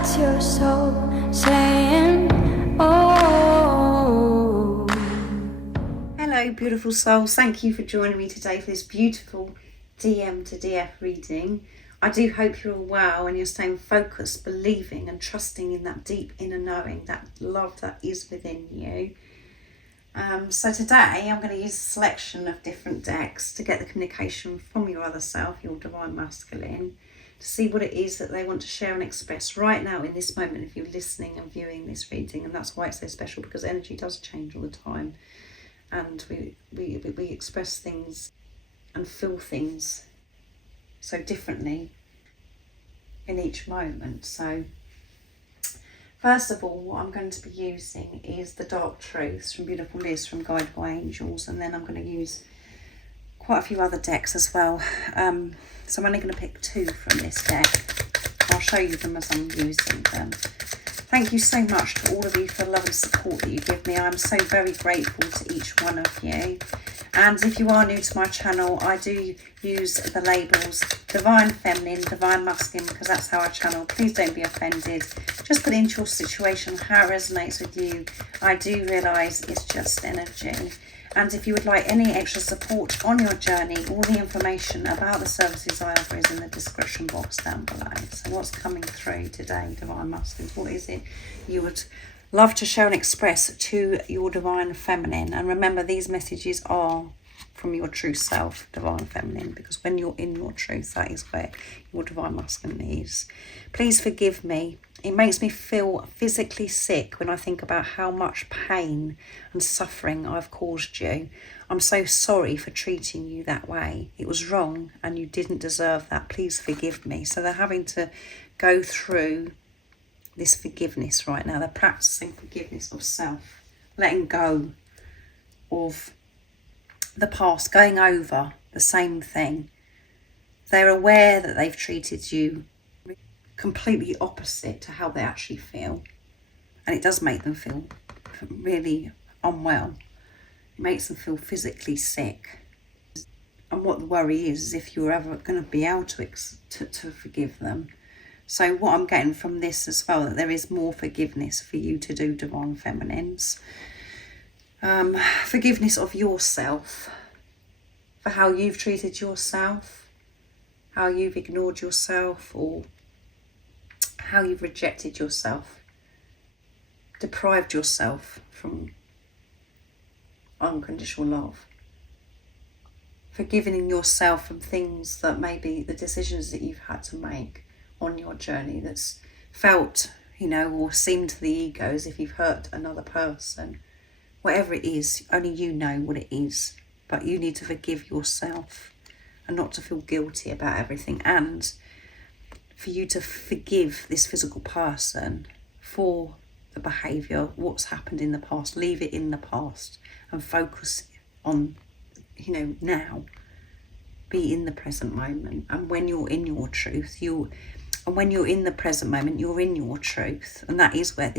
That's your soul saying, oh. Hello, beautiful souls. Thank you for joining me today for this beautiful DM to DF reading. I do hope you're all well and you're staying focused, believing and trusting in that deep inner knowing, that love that is within you. So today I'm going to use a selection of different decks to get the communication from your other self, your divine masculine, to see what it is that they want to share and express right now in this moment if you're listening and viewing this reading. And that's why it's so special, because energy does change all the time, and we express things and feel things so differently in each moment. So first of all, what I'm going to be using is the Dark Truths from Beautiful Liz from Guided by Angels, and then I'm going to use quite a few other decks as well. So I'm only going to pick two from this deck. I'll show you them as I'm using them. Thank you so much to all of you for the love and support that you give me. I'm so very grateful to each one of you. And if you are new to my channel, I do use the labels Divine Feminine, Divine Masculine, because that's how I channel. Please don't be offended. Just put into your situation how it resonates with you. I do realise it's just energy. And if you would like any extra support on your journey, all the information about the services I offer is in the description box down below. So what's coming through today, Divine Masculine? What is it you would love to share and express to your Divine Feminine? And remember, these messages are from your true self, Divine Feminine, because when you're in your truth, that is where your Divine Masculine is. Please forgive me. It makes me feel physically sick when I think about how much pain and suffering I've caused you. I'm so sorry for treating you that way. It was wrong and you didn't deserve that. Please forgive me. So they're having to go through this forgiveness right now. They're practicing forgiveness of self, letting go of the past, going over the same thing. They're aware that they've treated you completely opposite to how they actually feel, and it does make them feel really unwell. It makes them feel physically sick. And what the worry is if you're ever going to be able to forgive them. So what I'm getting from this as well, that there is more forgiveness for you to do, Divine Feminines. Forgiveness of yourself for how you've treated yourself, how you've ignored yourself, or how you've rejected yourself, deprived yourself from unconditional love. Forgiving yourself from things that maybe the decisions that you've had to make on your journey that's felt, or seemed to the ego as if you've hurt another person. Whatever it is, only you know what it is, but you need to forgive yourself and not to feel guilty about everything, and for you to forgive this physical person for the behaviour, what's happened in the past. Leave it in the past and focus on, now. Be in the present moment. And when you're in your truth, when you're in the present moment, you're in your truth. And that is where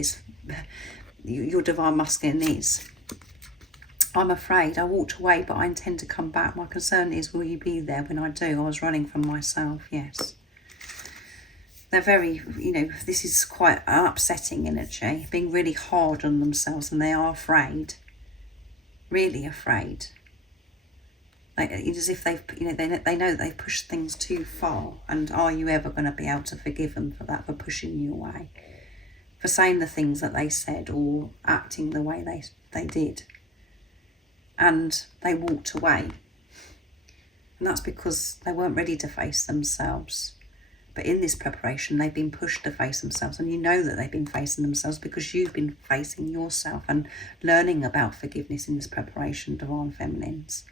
your Divine Masculine is. I'm afraid I walked away, but I intend to come back. My concern is, will you be there when I do? I was running from myself, yes. They're very, this is quite an upsetting energy, being really hard on themselves, and they are afraid, really afraid. It's as if they've, they know that they've pushed things too far, and are you ever going to be able to forgive them for that, for pushing you away, for saying the things that they said or acting the way they did? And they walked away, and that's because they weren't ready to face themselves. But in this preparation, they've been pushed to face themselves, and you know that they've been facing themselves because you've been facing yourself and learning about forgiveness in this preparation, Divine Feminines.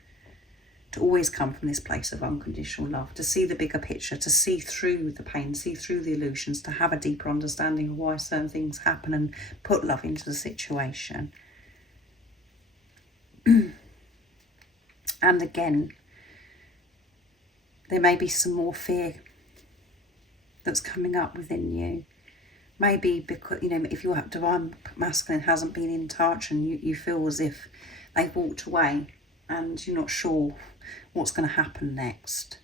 To always come from this place of unconditional love, to see the bigger picture, to see through the pain, see through the illusions, to have a deeper understanding of why certain things happen and put love into the situation. And again, there may be some more fear that's coming up within you. Maybe because, if your Divine Masculine hasn't been in touch and you feel as if they've walked away and you're not sure what's going to happen next.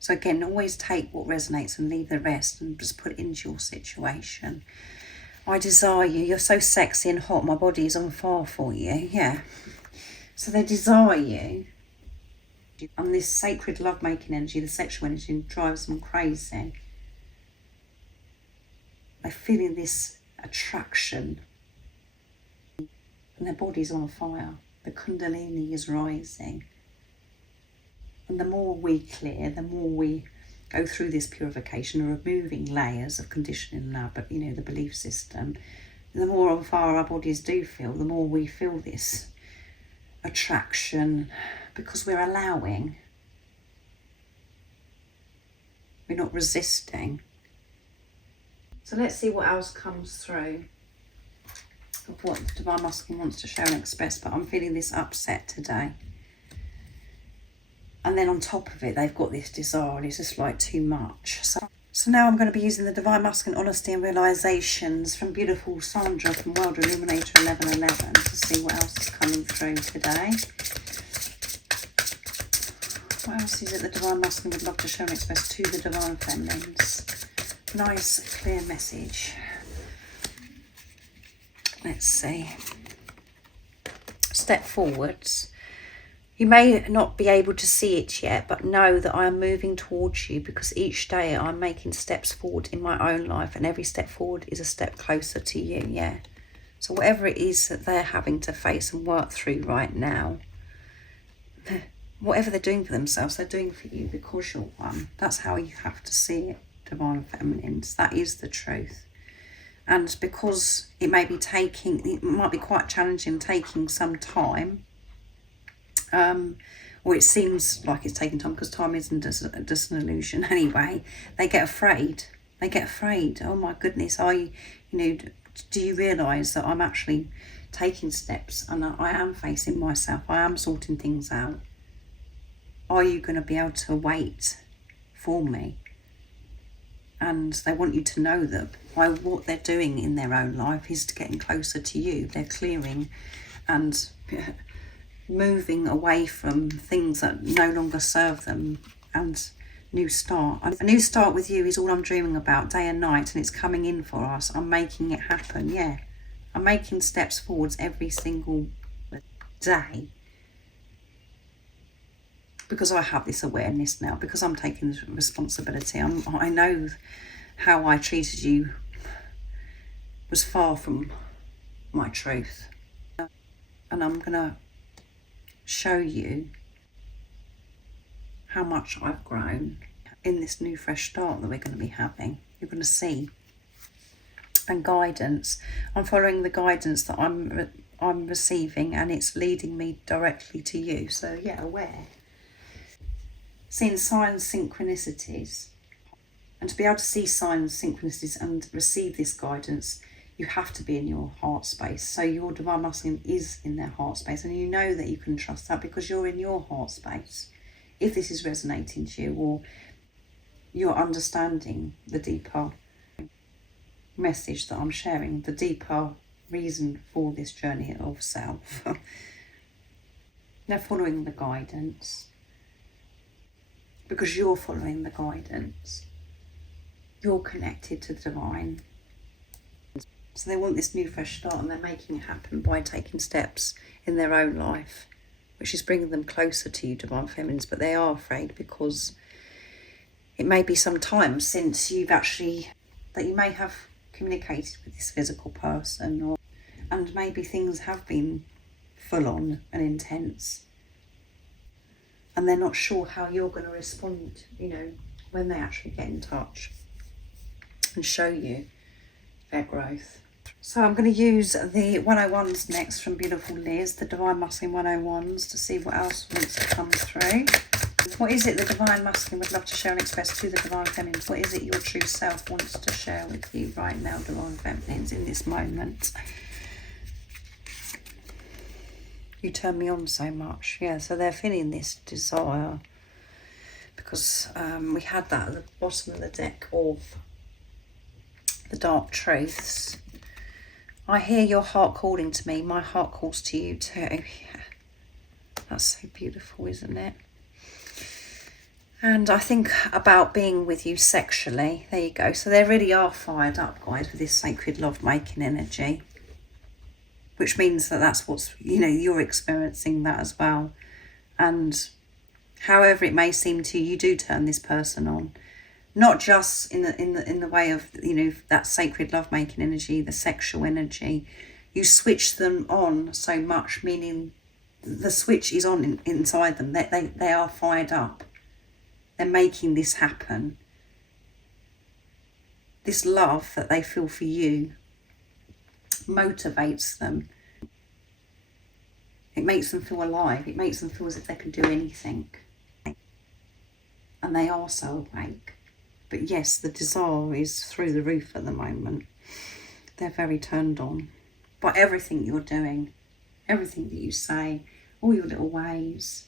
So again, always take what resonates and leave the rest and just put it into your situation. I desire you. You're so sexy and hot. My body is on fire for you. Yeah. So they desire you. And this sacred lovemaking energy, the sexual energy, drives them crazy. They're feeling this attraction. And their body's on fire. The kundalini is rising. And the more we clear, the more we go through this purification, removing layers of conditioning now, but the belief system, the more on fire our bodies do feel, the more we feel this attraction, because we're allowing. We're not resisting. So let's see what else comes through of what the Divine Masculine wants to show and express. But I'm feeling this upset today. And then on top of it, they've got this desire, and it's just like too much. So now I'm going to be using the Divine Masculine Honesty and Realizations from beautiful Sandra from World Illuminator 1111 to see what else is coming through today. What else is it the Divine Masculine would love to show and express to the Divine Feminines? Nice, clear message. Let's see. Step forwards. You may not be able to see it yet, but know that I am moving towards you, because each day I'm making steps forward in my own life, and every step forward is a step closer to you, yeah. So whatever it is that they're having to face and work through right now, whatever they're doing for themselves, they're doing for you, because you're one. That's how you have to see it, Divine Feminines. That is the truth. And because it might be quite challenging, taking some time, or it seems like it's taking time, because time isn't just an illusion anyway. They get afraid. Oh my goodness, do you realise that I'm actually taking steps, and I am facing myself, I am sorting things out? Are you going to be able to wait for me? And they want you to know that by what they're doing in their own life is getting closer to you. They're clearing and moving away from things that no longer serve them, and new start. A new start with you is all I'm dreaming about day and night, and it's coming in for us. I'm making it happen, yeah. I'm making steps forwards every single day, because I have this awareness now, because I'm taking responsibility. I know how I treated you was far from my truth, and I'm gonna show you how much I've grown in this new fresh start that we're going to be having. You're going to see. And guidance. I'm following the guidance that I'm receiving, and it's leading me directly to you. So yeah, aware. Seeing signs, synchronicities. And to be able to see signs, synchronicities and receive this guidance, you have to be in your heart space. So your Divine Masculine is in their heart space, and you know that you can trust that because you're in your heart space. If this is resonating to you, or you're understanding the deeper message that I'm sharing, the deeper reason for this journey of self. They're following the guidance because you're following the guidance. You're connected to the divine. So they want this new fresh start, and they're making it happen by taking steps in their own life, which is bringing them closer to you, Divine Feminines. But they are afraid because it may be some time since you may have communicated with this physical person, and maybe things have been full on and intense, and they're not sure how you're going to respond, when they actually get in touch and show you their growth. So I'm going to use the 101s next from beautiful Liz, the Divine Masculine 101s, to see what else wants to come through. What is it the Divine Masculine would love to share and express to the Divine Feminines? What is it your true self wants to share with you right now, Divine Feminines, in this moment? You turn me on so much. Yeah, so they're feeling this desire because we had that at the bottom of the deck of the Dark Truths. I hear your heart calling to me. My heart calls to you too. Yeah. That's so beautiful, isn't it? And I think about being with you sexually. There you go. So they really are fired up, guys, with this sacred love-making energy. Which means that that's what's, you're experiencing that as well. And however it may seem to you, you do turn this person on. Not just in the way of, that sacred love-making energy, the sexual energy. You switch them on so much, meaning the switch is on inside them. They are fired up. They're making this happen. This love that they feel for you motivates them. It makes them feel alive. It makes them feel as if they can do anything. And they are so awake. But yes, the desire is through the roof at the moment. They're very turned on by everything you're doing, everything that you say, all your little ways.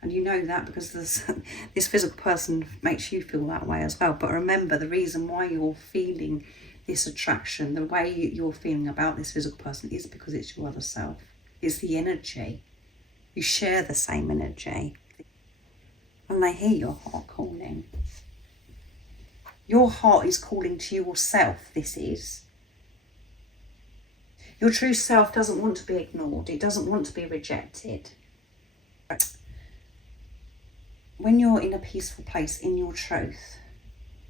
And you know that because this physical person makes you feel that way as well. But remember, the reason why you're feeling this attraction, the way you're feeling about this physical person is because it's your other self. It's the energy. You share the same energy. And they hear your heart calling. Your heart is calling to yourself, this is. Your true self doesn't want to be ignored. It doesn't want to be rejected. When you're in a peaceful place in your truth,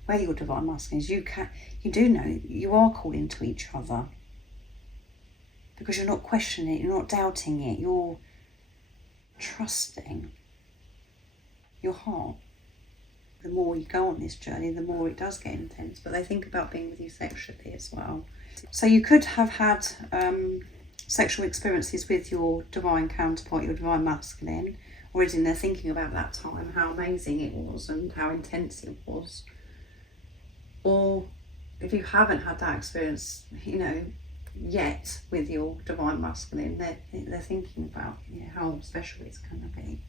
where your divine masculine is, you do know you are calling to each other. Because you're not questioning it, you're not doubting it, you're trusting your heart. The more you go on this journey, the more it does get intense. But they think about being with you sexually as well. So you could have had sexual experiences with your divine counterpart, your divine masculine, already, and they're thinking about that time, how amazing it was and how intense it was. Or if you haven't had that experience, yet with your divine masculine, they're thinking about how special it's going to be.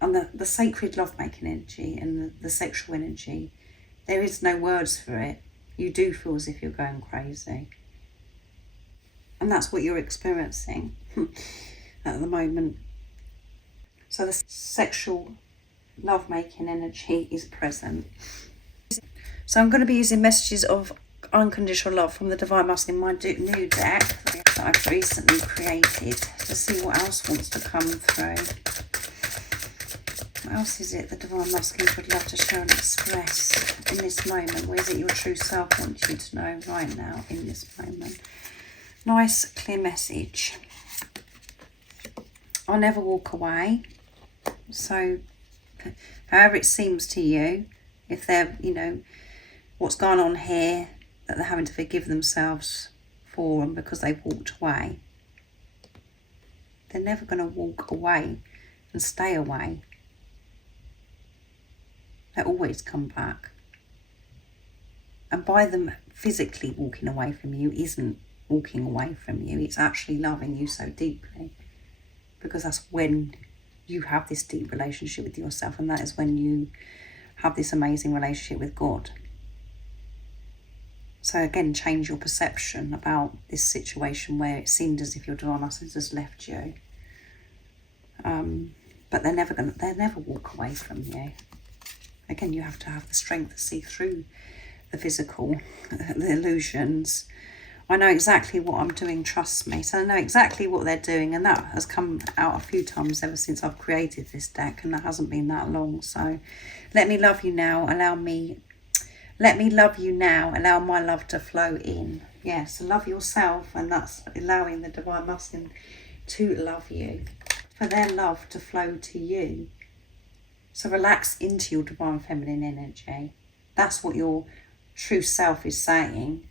And the sacred love-making energy and the sexual energy, there is no words for it. You do feel as if you're going crazy. And that's what you're experiencing at the moment. So the sexual love-making energy is present. So I'm going to be using messages of unconditional love from the Divine Masculine, my new deck that I've recently created, to see what else wants to come through. What else is it the Divine Masculine would love to share and express in this moment? What is it your true self wants you to know right now in this moment? Nice, clear message. I'll never walk away. So, however it seems to you, if they're, what's gone on here, that they're having to forgive themselves for and because they've walked away, they're never going to walk away and stay away. They always come back. And by them physically walking away from you isn't walking away from you, it's actually loving you so deeply, because that's when you have this deep relationship with yourself, and that is when you have this amazing relationship with God. So again, change your perception about this situation where it seemed as if your divine masculine has left you. But they're never walk away from you. Again, you have to have the strength to see through the physical, the illusions. I know exactly what I'm doing, trust me. So I know exactly what they're doing, and that has come out a few times ever since I've created this deck, and that hasn't been that long. So let me love you now, let me love you now, allow my love to flow in. Yes, love yourself, and that's allowing the Divine Masculine to love you, for their love to flow to you. So relax into your Divine Feminine energy. That's what your true self is saying.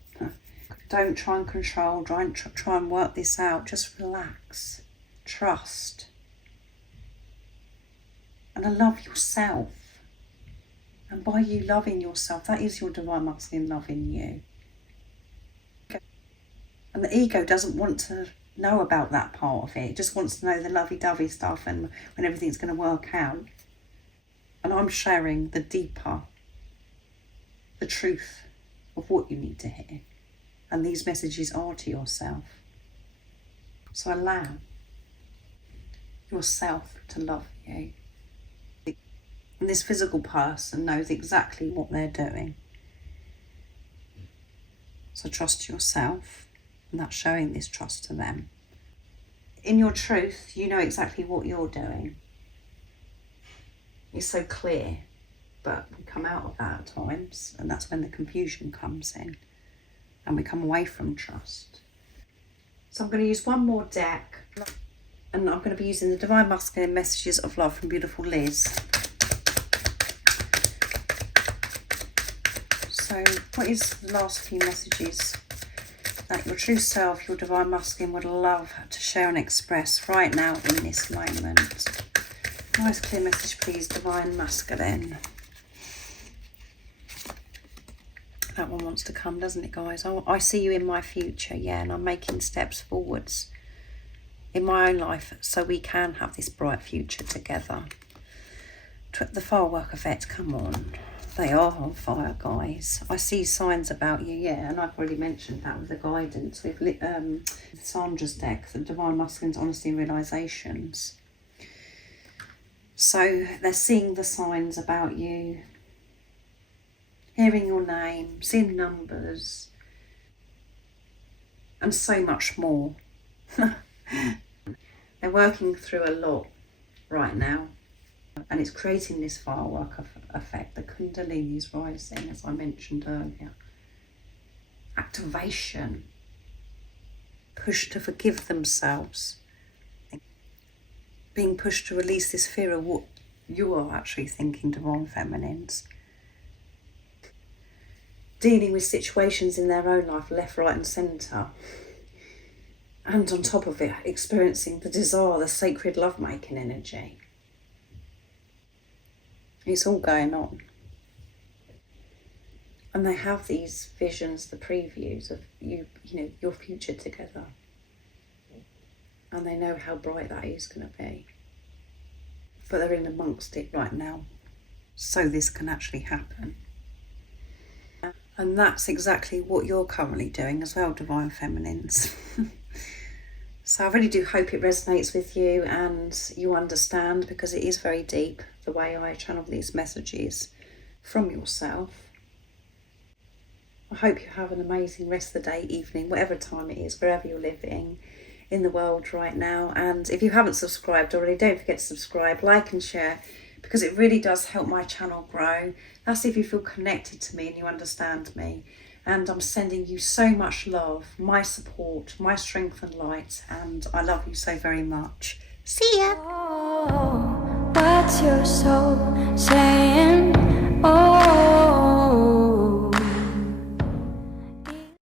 Don't try and control, try and work this out. Just relax, trust, and love yourself. And by you loving yourself, that is your Divine Masculine loving you. And the ego doesn't want to know about that part of it. It just wants to know the lovey-dovey stuff and when everything's going to work out. And I'm sharing the deeper, the truth of what you need to hear. And these messages are to yourself. So allow yourself to love you. And this physical person knows exactly what they're doing. So trust yourself, and that's showing this trust to them. In your truth, you know exactly what you're doing. It's so clear, but we come out of that at times, and that's when the confusion comes in, and we come away from trust. So I'm going to use one more deck, and I'm going to be using the Divine Masculine Messages of Love from beautiful Liz. So what is the last few messages that your true self, your Divine Masculine, would love to share and express right now in this moment? Nice clear message, please, Divine Masculine. That one wants to come, doesn't it, guys? I see you in my future, yeah, and I'm making steps forwards in my own life so we can have this bright future together. The firework effect, come on. They are on fire, guys. I see signs about you, yeah, and I've already mentioned that with the guidance, with Sandra's deck, the Divine Masculine's Honesty and Realizations. So they're seeing the signs about you, hearing your name, seeing numbers, and so much more. They're working through a lot right now, and it's creating this firework effect. The Kundalini is rising, as I mentioned earlier. Activation, push to forgive themselves, being pushed to release this fear of what you are actually thinking, Divine Feminines. Dealing with situations in their own life, left, right and centre. And on top of it, experiencing the desire, the sacred love-making energy. It's all going on. And they have these visions, the previews of you know, your future together. And they know how bright that is going to be. But they're in amongst it right now, so this can actually happen. And that's exactly what you're currently doing as well, Divine Feminines. So I really do hope it resonates with you and you understand, because it is very deep, the way I channel these messages from yourself. I hope you have an amazing rest of the day, evening, whatever time it is, wherever you're living in the world right now. And if you haven't subscribed already, don't forget to subscribe, like and share, because it really does help my channel grow. That's if you feel connected to me and you understand me. And I'm sending you so much love, my support, my strength and light, and I love you so very much. See ya! Oh, what's your soul saying? Oh.